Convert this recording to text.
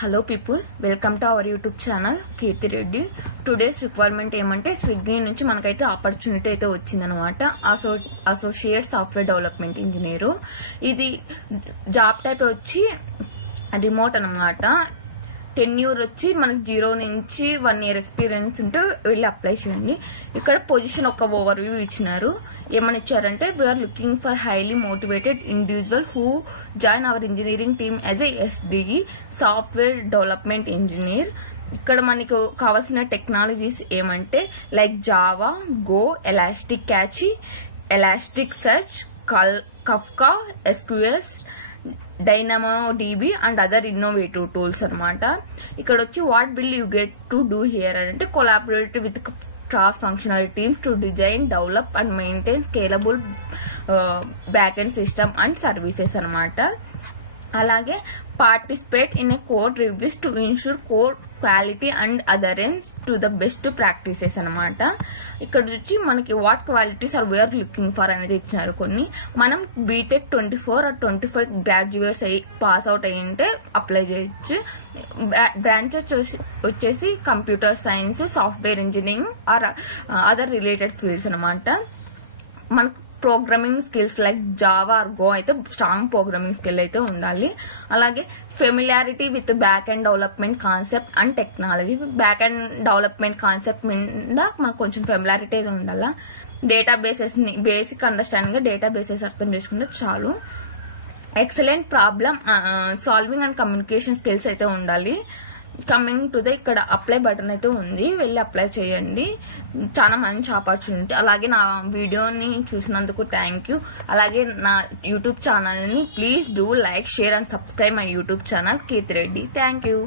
Hello people, welcome to our YouTube channel Kirti Reddy. Today's requirement ఏమంటే Swiggy నుంచి మనకైతే opportunity అయితే వచ్చిందనమాట. Associate software development engineer. ఇది జాబ్ టైప్ వచ్చి రిమోట్ అనమాట. టెన్యూర్ వచ్చి మనకి 0 నుంచి 1 year ఎక్స్పీరియన్స్ ఉంటే వెళ్ళి అప్లై చేయండి. ఇక్కడ పొజిషన్ ఒక ఓవర్వ్యూ ఇచ్చినారు. ఏమని ఇచ్చారంటే we're looking for highly motivated individual who join our engineering team as a SDE software development engineer. ఇక్కడ మనకు కావాల్సిన టెక్నాలజీస్ ఏమంటే like Java, go, elastic cache, elastic search, Kafka, SQS, DynamoDB and other innovative tools అనమాట. ఇక్కడ వచ్చి what will you get to do here అంటే collaborative with cross functional teams to design, develop and maintain scalable backend system and services anamata. అలాగే participate in a code reviews to ensure code quality and adherence to the best practices అనమాట. ఇక్కడ వచ్చి మనకి what qualities are we're looking for అనేది ఇచ్చినారు కొన్ని. మనం B Tech 24 or 25 graduates pass out అయ్యింటే అప్లై చేయొచ్చు. బ్రాంచెస్ వచ్చేసి computer science, software engineering or other related fields అనమాట. మనకు programming skills like Java or go అయితే స్ట్రాంగ్ ప్రోగ్రామింగ్ స్కిల్ అయితే ఉండాలి. అలాగే familiarity with backend development concept and technology. Backend development concept మీద మనకు కొంచెం ఫెమిలియారిటీ అయితే ఉండాలి. డేటాబేసెస్ ని బేసిక్ అండర్స్టాండింగ్ డేటాబేసెస్ అర్థం చేసుకుంటే చాలు. Excellent problem solving and communication skills అయితే ఉండాలి. కమింగ్ టు ద ఇక్కడ అప్లై బటన్ అయితే ఉంది, వెళ్ళి అప్లై చేయండి. చాలా మంచి ఆపర్చునిటీ. అలాగే నా వీడియోని చూసినందుకు థ్యాంక్ యూ. అలాగే నా యూట్యూబ్ ఛానల్ని please do like, share and subscribe my YouTube channel Keerthi Reddy. Thank you.